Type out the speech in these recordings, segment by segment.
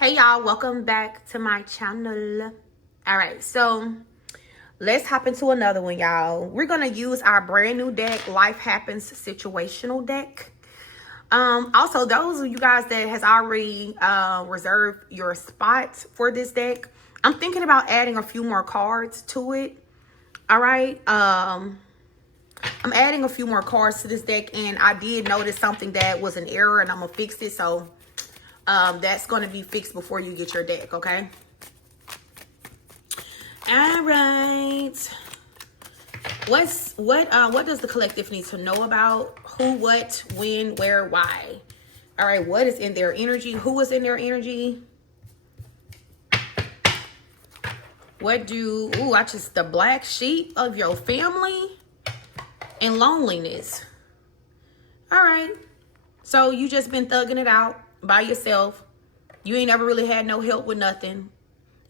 Hey y'all, welcome back to my channel. All right, so let's hop into another one, y'all. We're gonna use our brand new deck, Life Happens Situational deck. Also, those of you guys that has already reserved your spot for this deck, I'm thinking about adding a few more cards to it. All right, I'm adding a few more cards to this deck, and I did notice something that was an error, and I'm gonna fix it. So that's going to be fixed before you get your deck, okay? All right. What does the collective need to know about? Who, what, when, where, why? All right, what is in their energy? Who is in their energy? The black sheep of your family and loneliness. All right. So you just been thugging it out by yourself. You ain't ever really had no help with nothing.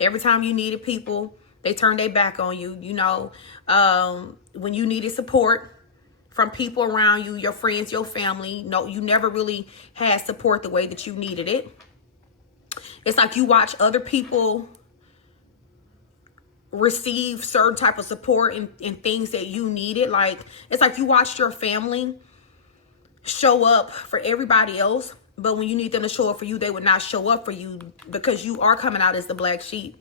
Every time you needed people, they turned their back on you. You know, when you needed support from people around you, your friends, your family, no, you never really had support the way that you needed it. It's like you watch other people receive certain type of support in things that you needed. Like, it's like you watched your family show up for everybody else, but when you need them to show up for you, they would not show up for you because you are coming out as the black sheep.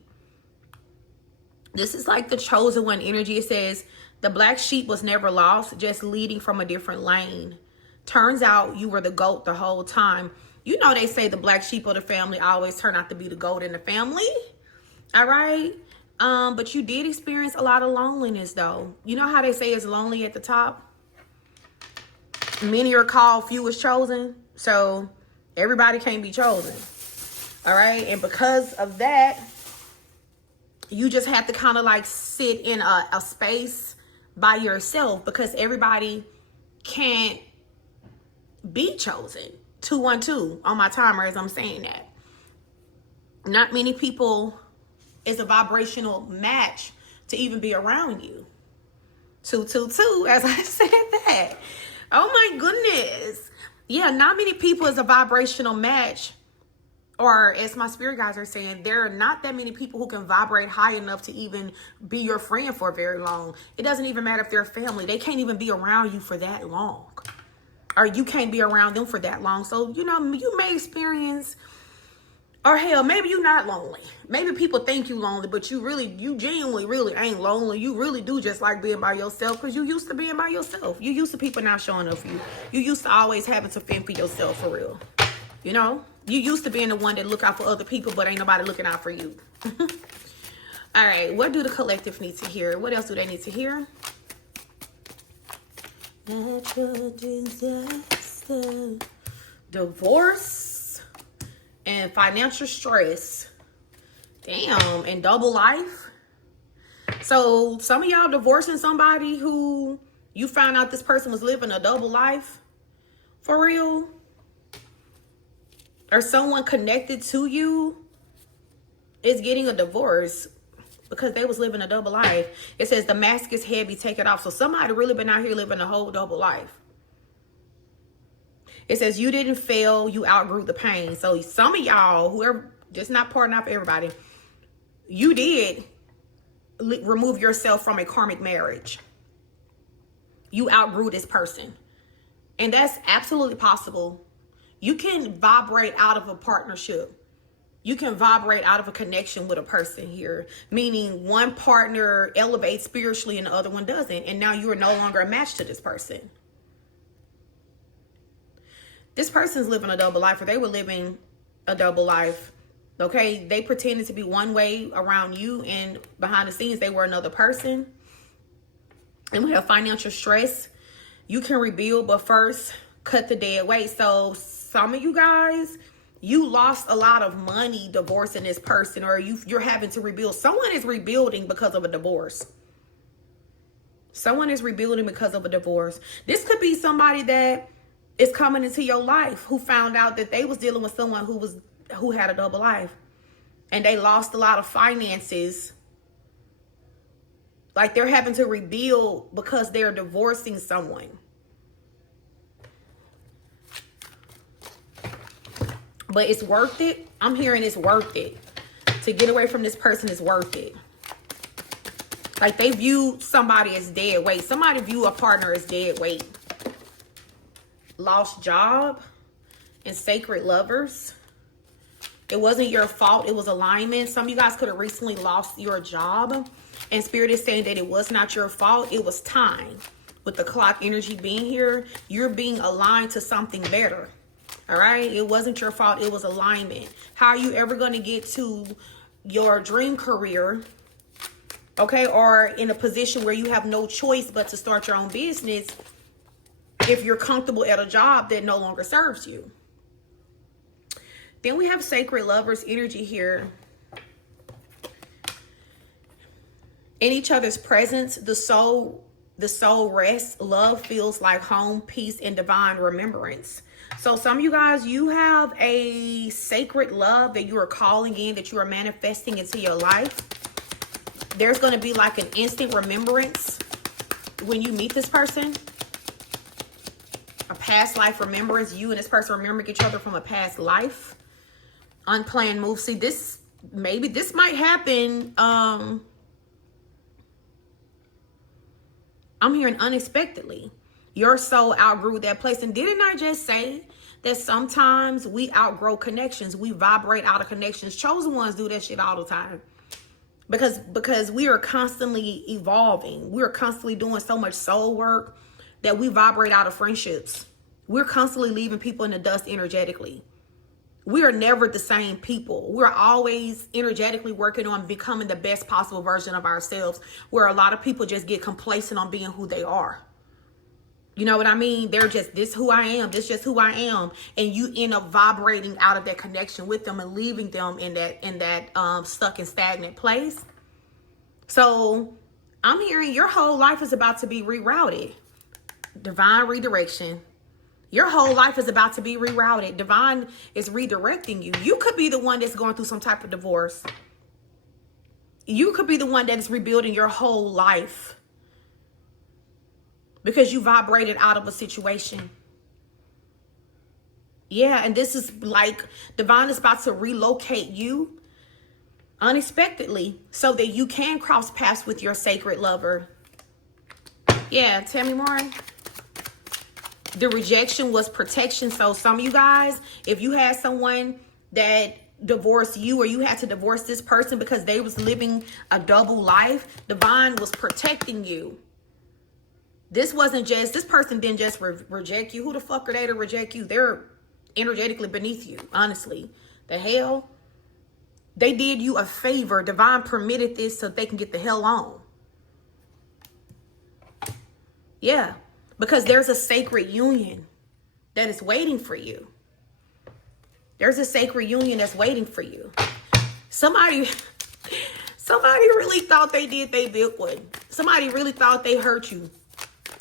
This is like the chosen one energy. It says the black sheep was never lost, just leading from a different lane. Turns out you were the goat the whole time. You know, they say the black sheep of the family always turn out to be the goat in the family. All right. But you did experience a lot of loneliness though. You know how they say it's lonely at the top? Many are called, few is chosen. So everybody can't be chosen. All right. And because of that, you just have to kind of like sit in a space by yourself because everybody can't be chosen. 212 on my timer as I'm saying that. Not many people is a vibrational match to even be around you. 222 as I said that. Oh my goodness. Yeah, not many people is a vibrational match. Or as my spirit guides are saying, there are not that many people who can vibrate high enough to even be your friend for very long. It doesn't even matter if they're family. They can't even be around you for that long. Or you can't be around them for that long. So, you know, you may experience, or hell, maybe you're not lonely. Maybe people think you lonely, but you genuinely really ain't lonely. You really do just like being by yourself because you used to being by yourself. You used to people not showing up for you. You used to always having to fend for yourself for real. You know, you used to being the one that look out for other people, but ain't nobody looking out for you. All right, what do the collective need to hear? What else do they need to hear? Natural disaster, divorce, and financial stress. Damn, and double life. So some of y'all divorcing somebody who you found out this person was living a double life for real. Or someone connected to you is getting a divorce because they was living a double life. It says the mask is heavy, take it off. So somebody really been out here living a whole double life. It says you didn't fail, you outgrew the pain. So some of y'all, whoever, just not parting out for everybody, you did remove yourself from a karmic marriage. You outgrew this person. And that's absolutely possible. You can vibrate out of a partnership. You can vibrate out of a connection with a person here. Meaning one partner elevates spiritually and the other one doesn't. And now you are no longer a match to this person. This person's living a double life, or they were living a double life. Okay, they pretended to be one way around you, and behind the scenes they were another person. And we have financial stress. You can rebuild, but first cut the dead weight. So some of you guys, you lost a lot of money divorcing this person, or you're having to rebuild. Someone is rebuilding because of a divorce. Someone is rebuilding because of a divorce. This could be somebody that is coming into your life who found out that they was dealing with someone who had a double life, and they lost a lot of finances. Like they're having to rebuild because they're divorcing someone. But it's worth it. I'm hearing it's worth it. To get away from this person is worth it. Like they view somebody as dead weight. Somebody view a partner as dead weight. Lost job and sacred lovers. It wasn't your fault. It was alignment. Some of you guys could have recently lost your job. And Spirit is saying that it was not your fault. It was time. With the clock energy being here, you're being aligned to something better. All right? It wasn't your fault. It was alignment. How are you ever going to get to your dream career? Okay? Or in a position where you have no choice but to start your own business if you're comfortable at a job that no longer serves you. Then we have sacred lovers energy here. In each other's presence, the soul rests. Love feels like home, peace, and divine remembrance. So some of you guys, you have a sacred love that you are calling in, that you are manifesting into your life. There's going to be like an instant remembrance when you meet this person. A past life remembrance. You and this person remembering each other from a past life. Unplanned move. See, maybe this might happen. I'm hearing unexpectedly. Your soul outgrew that place. And didn't I just say that sometimes we outgrow connections? We vibrate out of connections. Chosen ones do that shit all the time. Because we are constantly evolving. We are constantly doing so much soul work that we vibrate out of friendships. We're constantly leaving people in the dust energetically. We are never the same people. We're always energetically working on becoming the best possible version of ourselves, where a lot of people just get complacent on being who they are. You know what I mean? They're just, this who I am. This just who I am. And you end up vibrating out of that connection with them and leaving them in that stuck and stagnant place. So I'm hearing your whole life is about to be rerouted. Divine redirection. Your whole life is about to be rerouted. Divine is redirecting you. You could be the one that's going through some type of divorce. You could be the one that is rebuilding your whole life because you vibrated out of a situation. Yeah, and this is like divine is about to relocate you unexpectedly so that you can cross paths with your sacred lover. Yeah, tell me more. The rejection was protection. So some of you guys, if you had someone that divorced you, or you had to divorce this person because they was living a double life, divine was protecting you. This wasn't just, this person didn't just reject you. Who the fuck are they to reject you? They're energetically beneath you, honestly. The hell? They did you a favor. Divine permitted this so they can get the hell on. Yeah. Because there's a sacred union that is waiting for you. There's a sacred union that's waiting for you. Somebody really thought they did they big one. Somebody really thought they hurt you.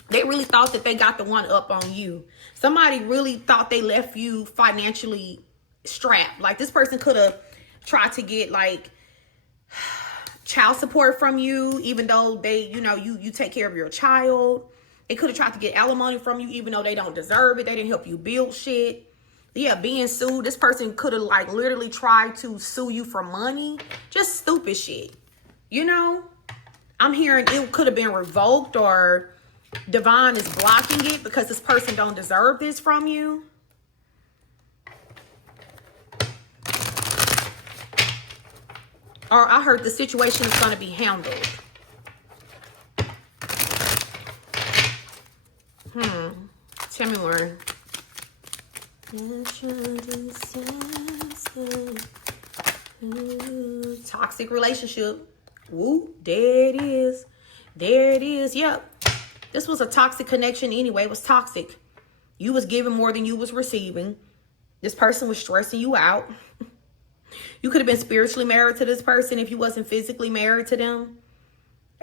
They really thought that they got the one up on you. Somebody really thought they left you financially strapped. Like this person could have tried to get like child support from you, even though they, you take care of your child. They could have tried to get alimony from you, even though they don't deserve it. They didn't help you build shit. Yeah, being sued. This person could have like literally tried to sue you for money. Just stupid shit. I'm hearing it could have been revoked, or divine is blocking it because this person don't deserve this from you. Or I heard the situation is going to be handled. Tell me more. Toxic relationship. Woo, there it is. There it is. Yep. This was a toxic connection anyway. It was toxic. You was giving more than you was receiving. This person was stressing you out. You could have been spiritually married to this person if you wasn't physically married to them.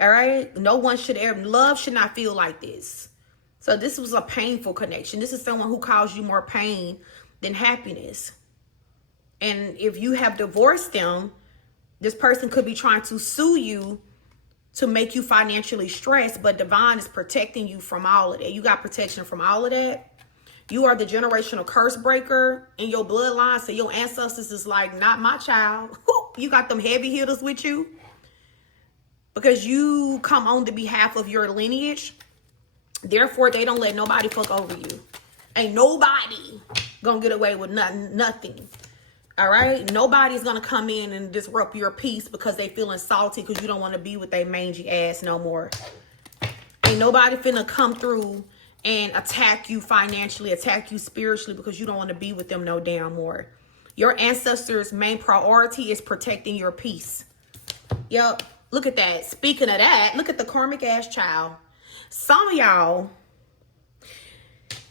All right? No one should ever, love should not feel like this. So this was a painful connection. This is someone who caused you more pain than happiness. And if you have divorced them, this person could be trying to sue you to make you financially stressed, but divine is protecting you from all of that. You got protection from all of that. You are the generational curse breaker in your bloodline. So your ancestors is like, not my child. You got them heavy hitters with you. Because you come on the behalf of your lineage. Therefore, they don't let nobody fuck over you. Ain't nobody gonna get away with nothing. All right? Nobody's gonna come in and disrupt your peace because they feeling salty because you don't want to be with their mangy ass no more. Ain't nobody finna come through and attack you financially, attack you spiritually because you don't want to be with them no damn more. Your ancestors' main priority is protecting your peace. Yep. Look at that. Speaking of that, look at the karmic ass child. Some of y'all,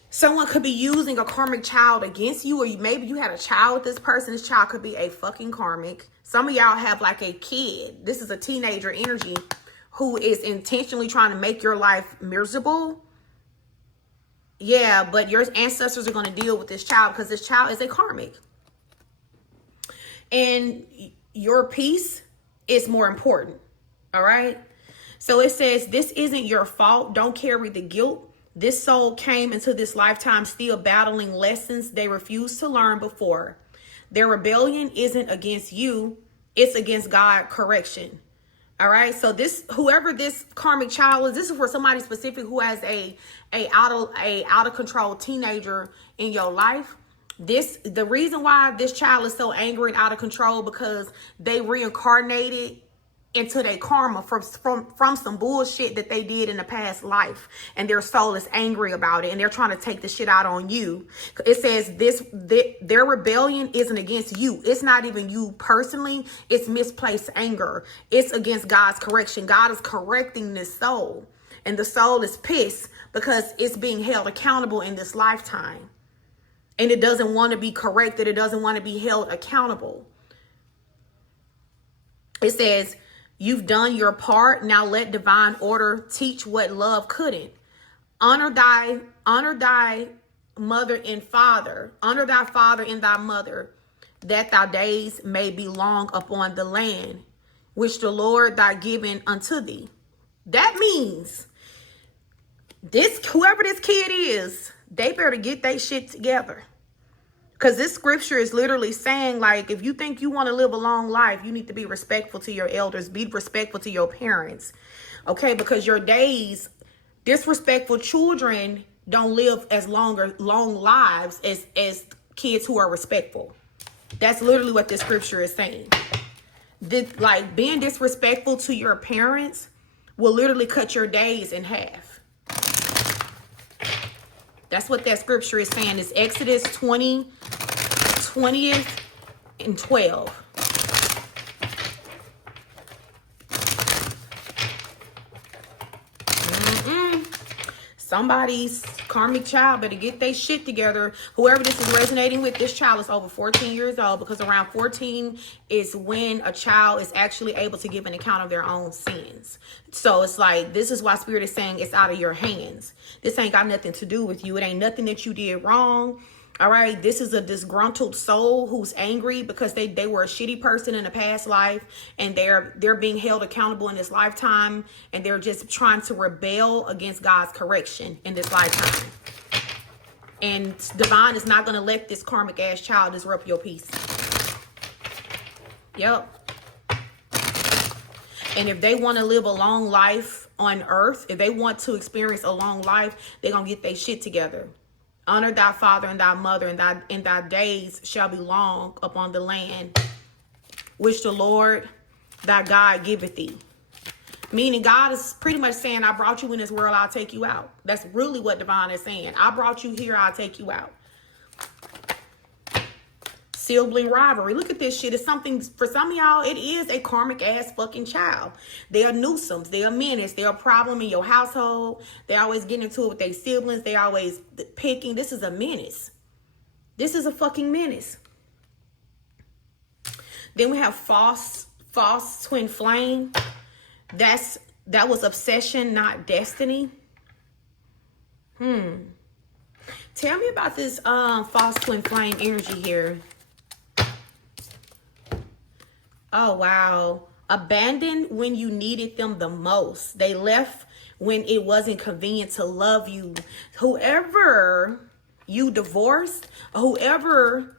someone could be using a karmic child against you, or maybe you had a child with this person. This child could be a fucking karmic. Some of y'all have like a kid. This is a teenager energy who is intentionally trying to make your life miserable. Yeah, but your ancestors are going to deal with this child because this child is a karmic. And your peace is more important. All right? So it says, this isn't your fault. Don't carry the guilt. This soul came into this lifetime still battling lessons they refused to learn before. Their rebellion isn't against you. It's against God correction. All right. So this, whoever this karmic child is, this is for somebody specific who has a out of control teenager in your life. The reason why this child is so angry and out of control because they reincarnated into their karma from some bullshit that they did in the past life, and their soul is angry about it, and they're trying to take the shit out on you. It says their rebellion isn't against you. It's not even you personally. It's misplaced anger. It's against God's correction. God is correcting this soul, and the soul is pissed because it's being held accountable in this lifetime, and it doesn't want to be corrected. It doesn't want to be held accountable. It says, you've done your part. Now let divine order teach what love couldn't. Honor thy mother and father. Honor thy father and thy mother, that thy days may be long upon the land, which the Lord thy given unto thee. That means whoever this kid is, they better get their shit together. Because this scripture is literally saying, like, if you think you want to live a long life, you need to be respectful to your elders. Be respectful to your parents. Okay? Because your days, disrespectful children don't live as long lives as kids who are respectful. That's literally what this scripture is saying. Like, being disrespectful to your parents will literally cut your days in half. That's what that scripture is saying. It's Exodus 20:20 and 12. Somebody's karmic child better get their shit together. Whoever this is resonating with, this child is over 14 years old, because around 14 is when a child is actually able to give an account of their own sins. So it's like, this is why Spirit is saying it's out of your hands. This ain't got nothing to do with you. It ain't nothing that you did wrong. All right, this is a disgruntled soul who's angry because they were a shitty person in a past life, and they're being held accountable in this lifetime, and they're just trying to rebel against God's correction in this lifetime. And divine is not going to let this karmic ass child disrupt your peace. Yep. And if they want to live a long life on earth, if they want to experience a long life, they're going to get their shit together. Honor thy father and thy mother, and thy days shall be long upon the land, which the Lord thy God giveth thee. Meaning God is pretty much saying, I brought you in this world, I'll take you out. That's really what divine is saying. I brought you here, I'll take you out. Sibling rivalry. Look at this shit. It's something, for some of y'all, it is a karmic ass fucking child. They're a nuisance. They're a menace. They're a problem in your household. They always get into it with their siblings. They always picking. This is a menace. This is a fucking menace. Then we have false twin flame. That was obsession, not destiny. Tell me about this false twin flame energy here. Oh, wow. Abandoned when you needed them the most. They left when it wasn't convenient to love you. Whoever you divorced, whoever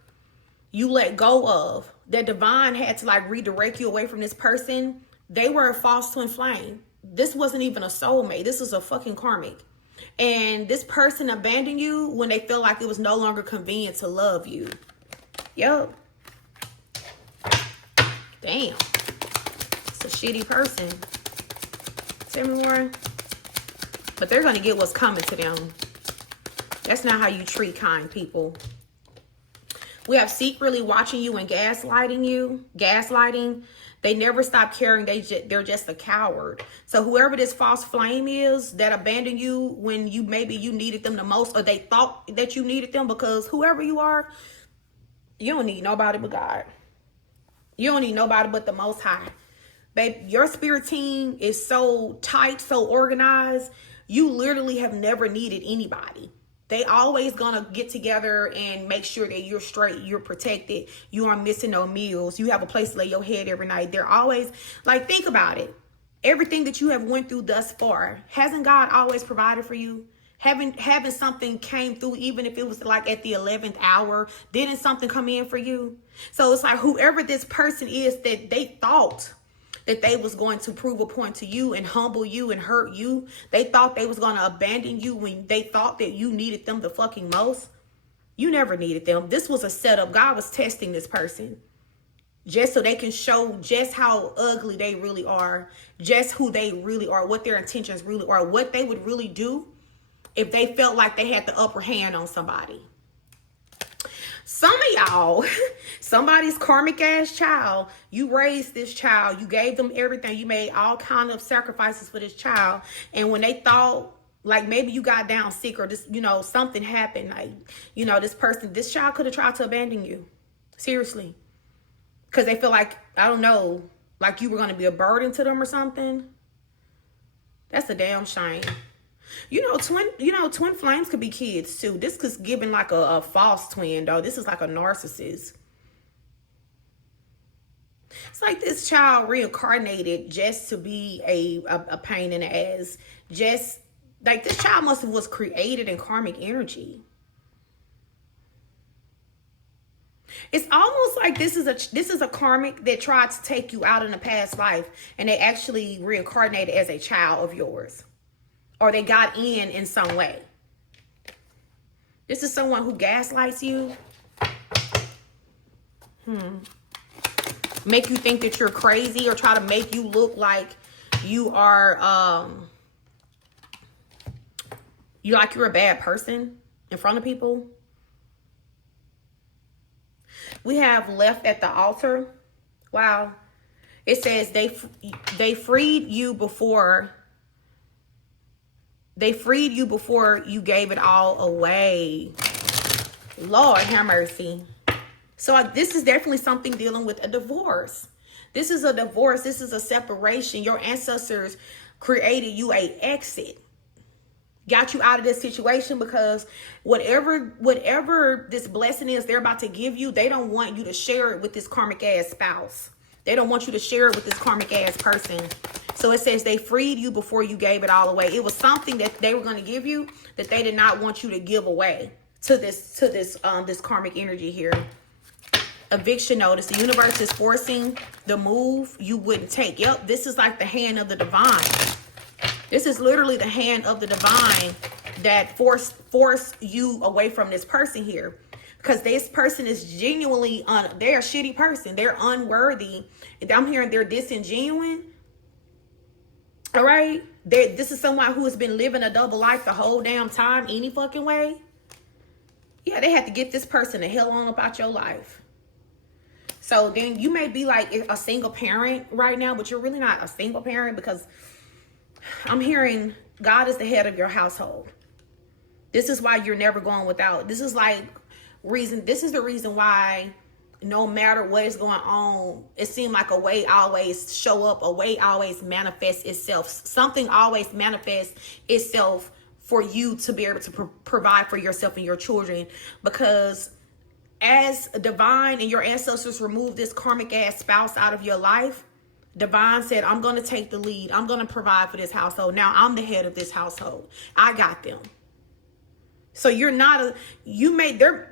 you let go of, that divine had to like redirect you away from this person. They were a false twin flame. This wasn't even a soulmate. This was a fucking karmic. And this person abandoned you when they felt like it was no longer convenient to love you. Yup. Damn. It's a shitty person. Tell me more. But they're going to get what's coming to them. That's not how you treat kind people. We have secretly watching you and gaslighting you. Gaslighting. They never stop caring. They're just a coward. So whoever this false flame is that abandoned you when maybe you needed them the most, or they thought that you needed them, because whoever you are, you don't need nobody but God. You don't need nobody but the Most High. Babe, your spirit team is so tight, so organized. You literally have never needed anybody. They always gonna get together and make sure that you're straight, you're protected, you aren't missing no meals, you have a place to lay your head every night. They're always, like, think about it. Everything that you have went through thus far, hasn't God always provided for you? Having something came through, even if it was like at the 11th hour, didn't something come in for you? So it's like whoever this person is that they thought that they was going to prove a point to you and humble you and hurt you. They thought they was going to abandon you when they thought that you needed them the fucking most. You never needed them. This was a setup. God was testing this person just so they can show just how ugly they really are, just who they really are, what their intentions really are, what they would really do if they felt like they had the upper hand on somebody. Some of y'all, somebody's karmic ass child, you raised this child, you gave them everything, you made all kind of sacrifices for this child, and when they thought like maybe you got down sick or this, something happened, like, this child could have tried to abandon you. Seriously. Because they feel like, I don't know, like you were going to be a burden to them or something. That's a damn shame. Twin flames could be kids too. This is giving like a false twin, though. This is like a narcissist. It's like this child reincarnated just to be a pain in the ass. Just like this child was created in karmic energy. It's almost like this is a karmic that tried to take you out in a past life, and they actually reincarnated as a child of yours. Or they got in some way. This is someone who gaslights you. Make you think that you're crazy, or try to make you look like you are, you're a bad person in front of people. We have left at the altar. Wow. It says they freed you before. They freed you before you gave it all away. Lord have mercy. So this is definitely something dealing with a divorce. This is a divorce. This is a separation. Your ancestors created you an exit. Got you out of this situation because whatever this blessing is they're about to give you, they don't want you to share it with this karmic ass spouse. They don't want you to share it with this karmic ass person. So it says they freed you before you gave it all away. It was something that they were going to give you that they did not want you to give away to this karmic energy here. Eviction notice. The universe is forcing the move you wouldn't take. Yep, this is like the hand of the divine. This is literally the hand of the divine that forced you away from this person here. Because this person is genuinely, they're a shitty person. They're unworthy. I'm hearing they're disingenuous. All right? This is someone who has been living a double life the whole damn time, any fucking way. Yeah, they had to get this person the hell on about your life. So then you may be like a single parent right now, but you're really not a single parent, because I'm hearing God is the head of your household. This is why you're never going without. This is the reason why no matter what is going on, it seems like a way always show up, a way always manifests itself. Something always manifests itself for you to be able to provide for yourself and your children. Because as divine and your ancestors removed this karmic ass spouse out of your life, divine said, I'm going to take the lead. I'm going to provide for this household. Now I'm the head of this household. I got them. So you're not a,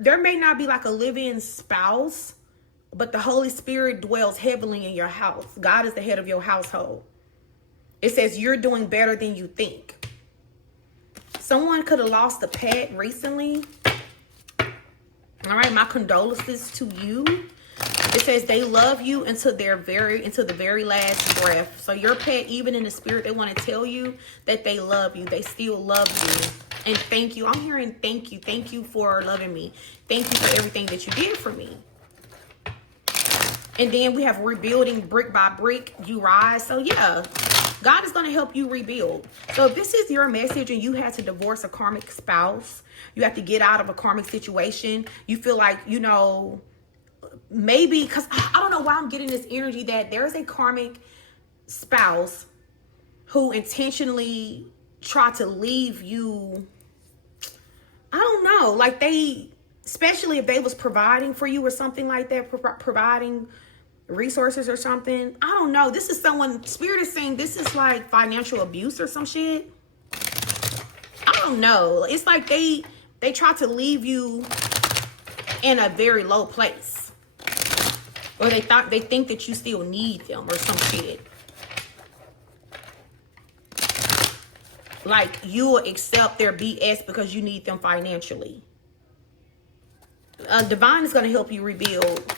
there may not be like a live-in spouse, but the Holy Spirit dwells heavily in your house. God is the head of your household. It says you're doing better than you think. Someone could have lost a pet recently. All right, my condolences to you. It says they love you until the very last breath. So your pet, even in the spirit, they want to tell you that they love you. They still love you. And thank you. I'm hearing thank you. Thank you for loving me. Thank you for everything that you did for me. And then we have rebuilding brick by brick. You rise. So yeah, God is going to help you rebuild. So if this is your message and you had to divorce a karmic spouse, you have to get out of a karmic situation. You feel like, you know, maybe because I don't know why I'm getting this energy that there's a karmic spouse who intentionally tried to leave you. I don't know, like they, especially if they was providing for you or something like that, providing resources or something. I don't know. This is someone, Spirit is saying this is like financial abuse or some shit. I don't know. It's like they try to leave you in a very low place. Or they think that you still need them or some shit. Like you will accept their BS because you need them financially. Divine is going to help you rebuild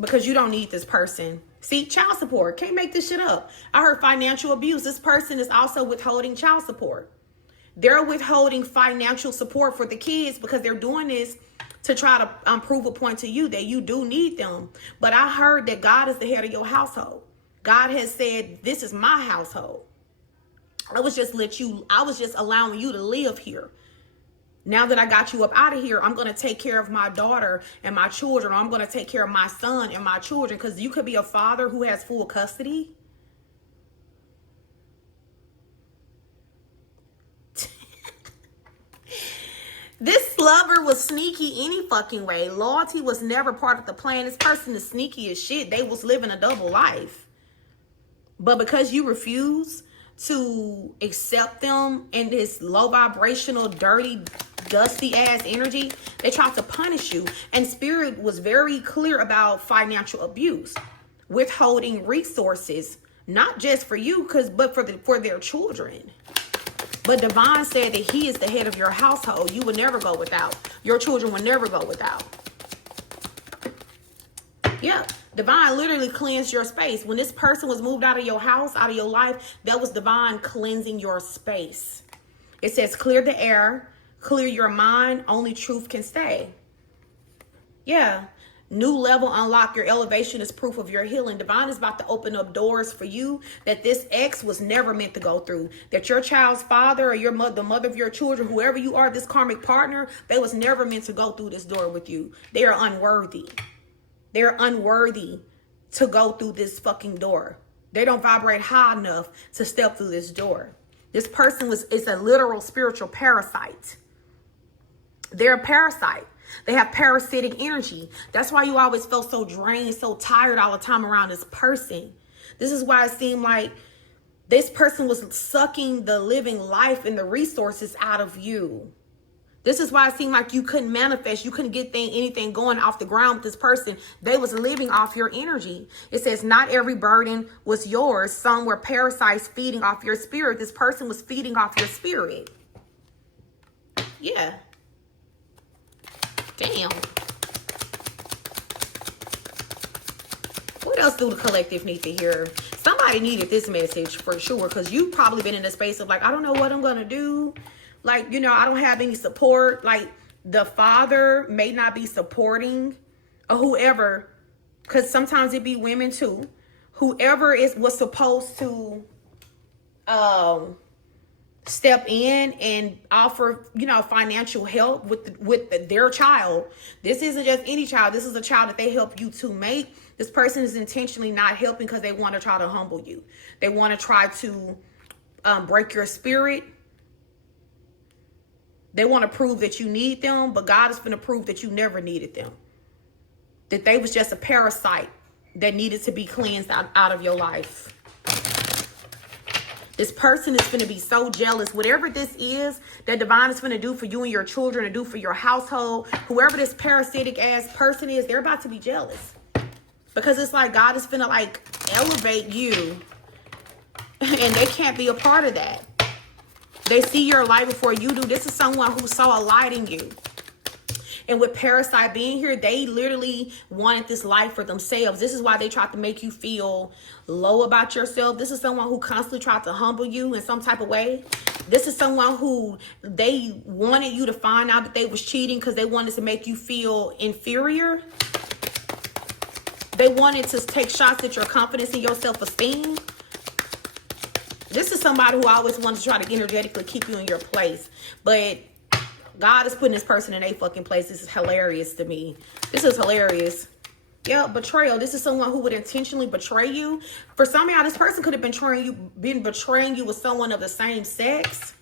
because you don't need this person. See, child support. Can't make this shit up. I heard financial abuse. This person is also withholding child support. They're withholding financial support for the kids because they're doing this to try to prove a point to you that you do need them. But I heard that God is the head of your household. God has said, this is my household. I was just allowing you to live here. Now that I got you up out of here, I'm going to take care of my daughter and my children. Or I'm going to take care of my son and my children. Because you could be a father who has full custody. This lover was sneaky any fucking way. Loyalty was never part of the plan. This person is sneaky as shit. They was living a double life. But because you refuse to accept them in this low vibrational, dirty, dusty ass energy, they tried to punish you. And Spirit was very clear about financial abuse, withholding resources, not just for you, but for their children. But Divine said that he is the head of your household. You would never go without. Your children would never go without. Yeah. Divine literally cleansed your space. When this person was moved out of your house, out of your life, that was Divine cleansing your space. It says, clear the air, clear your mind. Only truth can stay. Yeah. New level, unlock your elevation is proof of your healing. Divine is about to open up doors for you that this ex was never meant to go through. That your child's father or the mother of your children, whoever you are, this karmic partner, they was never meant to go through this door with you. They are unworthy. They're unworthy to go through this fucking door. They don't vibrate high enough to step through this door. This person is a literal spiritual parasite. They're a parasite. They have parasitic energy. That's why you always felt so drained, so tired all the time around this person. This is why it seemed like this person was sucking the living life and the resources out of you. This is why it seemed like you couldn't manifest. You couldn't get anything going off the ground with this person. They was living off your energy. It says not every burden was yours. Some were parasites feeding off your spirit. This person was feeding off your spirit. Yeah. Damn. What else do the collective need to hear? Somebody needed this message for sure, because you've probably been in a space of like, I don't know what I'm going to do. Like, you know, I don't have any support. Like, the father may not be supporting or whoever, because sometimes it be women too. Whoever was supposed to step in and offer, you know, financial help with their child. This isn't just any child. This is a child that they help you to make. This person is intentionally not helping because they want to try to humble you. They want to try to break your spirit. They want to prove that you need them, but God is going to prove that you never needed them. That they was just a parasite that needed to be cleansed out of your life. This person is going to be so jealous. Whatever this is that divine is going to do for you and your children, and do for your household, whoever this parasitic ass person is, they're about to be jealous. Because it's like God is going to like elevate you. And they can't be a part of that. They see your light before you do. This is someone who saw a light in you. And with parasite being here, they literally wanted this life for themselves. This is why they tried to make you feel low about yourself. This is someone who constantly tried to humble you in some type of way. This is someone who they wanted you to find out that they was cheating because they wanted to make you feel inferior. They wanted to take shots at your confidence and your self-esteem. This is somebody who always wants to try to energetically keep you in your place. But God is putting this person in a fucking place. This is hilarious to me. This is hilarious. Yeah, betrayal. This is someone who would intentionally betray you. For some of y'all, this person could have been betraying you with someone of the same sex.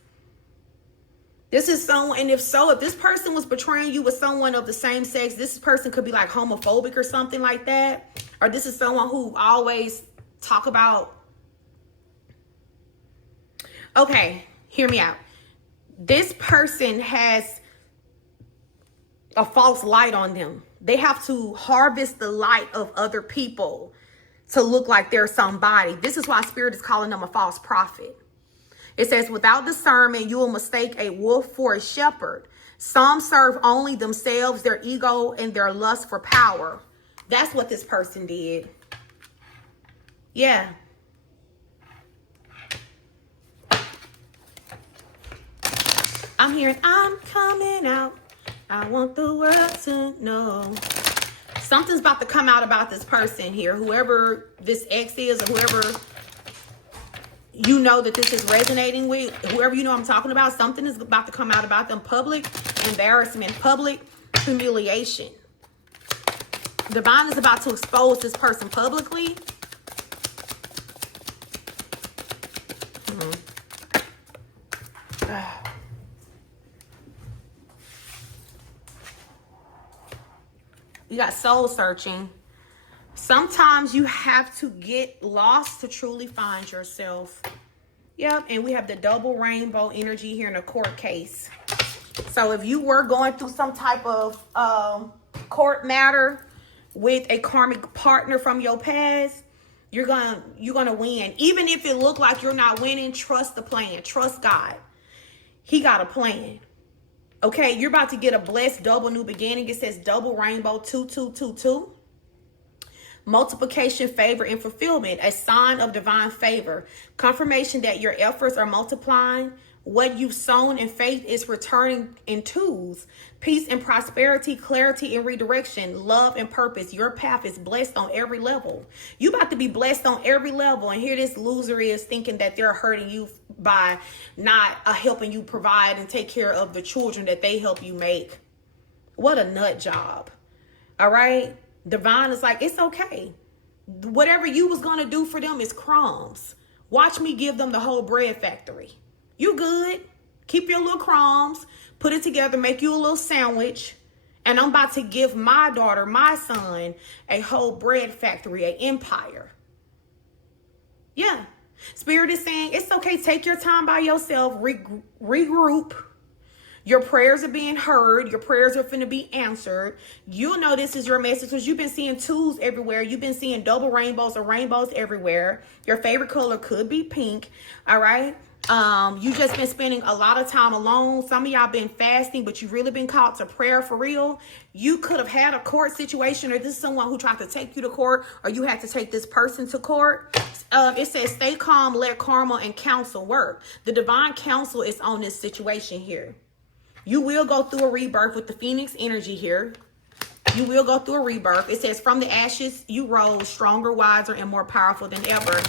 This is someone, and if so, if this person was betraying you with someone of the same sex, this person could be like homophobic or something like that. Or this is someone who always talk about. Okay, hear me out. This person has a false light on them. They have to harvest the light of other people to look like they're somebody. This is why Spirit is calling them a false prophet. It says, without discernment, you will mistake a wolf for a shepherd. Some serve only themselves, their ego, and their lust for power. That's what this person did. Yeah. I'm hearing, I'm coming out. I want the world to know. Something's about to come out about this person here. Whoever this ex is, or whoever you know that this is resonating with, whoever you know I'm talking about, something is about to come out about them. Public embarrassment, public humiliation. Divine is about to expose this person publicly. You got soul searching. Sometimes you have to get lost to truly find yourself. Yep, and we have the double rainbow energy here in a court case. So if you were going through some type of court matter with a karmic partner from your past, you're gonna win. Even if it looked like you're not winning, trust the plan. Trust God. He got a plan. Okay, you're about to get a blessed double new beginning. It says double rainbow 2222. Multiplication, favor, and fulfillment. A sign of divine favor. Confirmation that your efforts are multiplying. What you've sown in faith is returning in twos. Peace and prosperity, clarity and redirection, love and purpose. Your path is blessed on every level. You about to be blessed on every level. And here this loser is thinking that they're hurting you by not helping you provide and take care of the children that they help you make. What a nut job. All right. Divine is like, it's okay. Whatever you was going to do for them is crumbs. Watch me give them the whole bread factory. You good. Keep your little crumbs. Put it together. Make you a little sandwich. And I'm about to give my daughter, my son, a whole bread factory, an empire. Yeah. Spirit is saying, it's okay. Take your time by yourself. Regroup. Your prayers are being heard. Your prayers are finna be answered. You know this is your message because you've been seeing twos everywhere. You've been seeing double rainbows or rainbows everywhere. Your favorite color could be pink. All right. You just been spending a lot of time alone. Some of y'all been fasting, but you've really been called to prayer for real. You could have had a court situation, or this is someone who tried to take you to court, or you had to take this person to court. It says, stay calm, let karma and counsel work. The divine counsel is on this situation here. You will go through a rebirth with the Phoenix energy here. You will go through a rebirth. It says, from the ashes, you rose stronger, wiser, and more powerful than ever.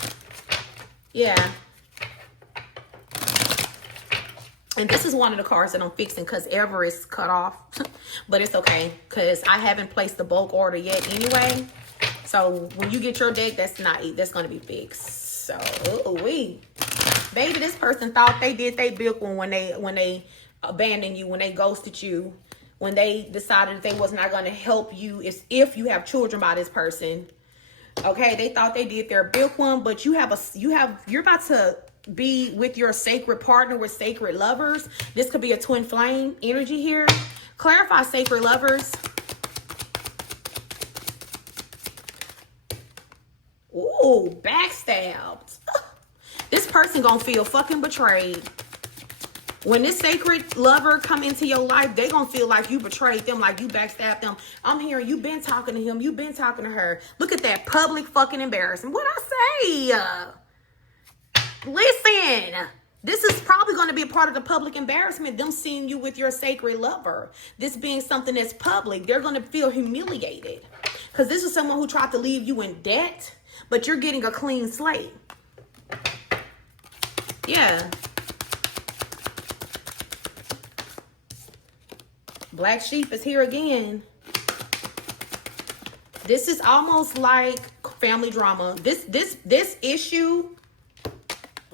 Yeah. And this is one of the cards that I'm fixing because ever is cut off. But it's okay because I haven't placed the bulk order yet anyway. So when you get your deck, that's going to be fixed. So, baby, this person thought they did their big one when they abandoned you, when they ghosted you, when they decided that they was not going to help you if you have children by this person. Okay, they thought they did their big one, but you're about to be with your sacred partner, with sacred lovers. This could be a twin flame energy here. Clarify, sacred lovers. Ooh, backstabbed. This person gonna feel fucking betrayed. When this sacred lover come into your life, they gonna feel like you betrayed them, like you backstabbed them. I'm hearing you been talking to him, you been talking to her. Look at that public fucking embarrassment. What I say? Listen, this is probably going to be a part of the public embarrassment, them seeing you with your sacred lover. This being something that's public, they're going to feel humiliated. Because this is someone who tried to leave you in debt, but you're getting a clean slate. Yeah. Black sheep is here again. This is almost like family drama. This issue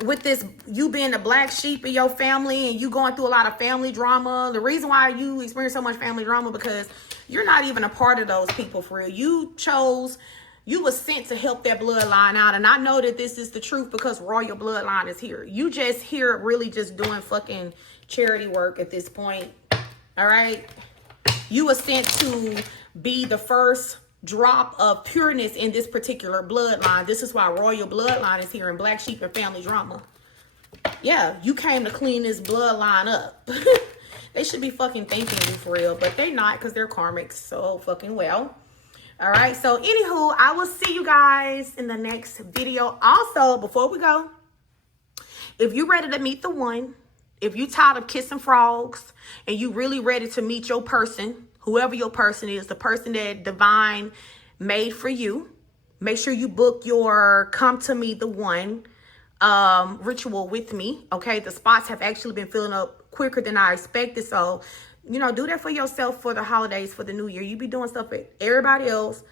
with this, you being the black sheep in your family and you going through a lot of family drama. The reason why you experience so much family drama because you're not even a part of those people for real. You were sent to help that bloodline out. And I know that this is the truth because royal bloodline is here. You just here really just doing fucking charity work at this point. All right. You were sent to be the first drop of pureness in this particular bloodline. This is why royal bloodline is here in black sheep and family drama. Yeah, you came to clean this bloodline up. They should be fucking thanking you for real, but they not because they're karmics so fucking well. All right, so anywho, I will see you guys in the next video. Also, before we go, if you're ready to meet the one, if you tired of kissing frogs and you really ready to meet your person, whoever your person is, the person that divine made for you, make sure you book your come to me the one ritual with me. Okay, the spots have actually been filling up quicker than I expected. So, you know, do that for yourself for the holidays, for the new year. You be doing stuff for everybody else.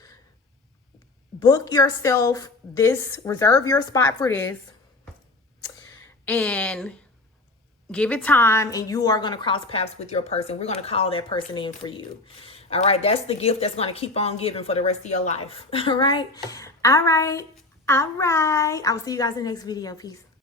Book yourself this, reserve your spot for this, and give it time, and you are going to cross paths with your person. We're going to call that person in for you. All right. That's the gift that's going to keep on giving for the rest of your life. All right. All right. All right. I will see you guys in the next video. Peace.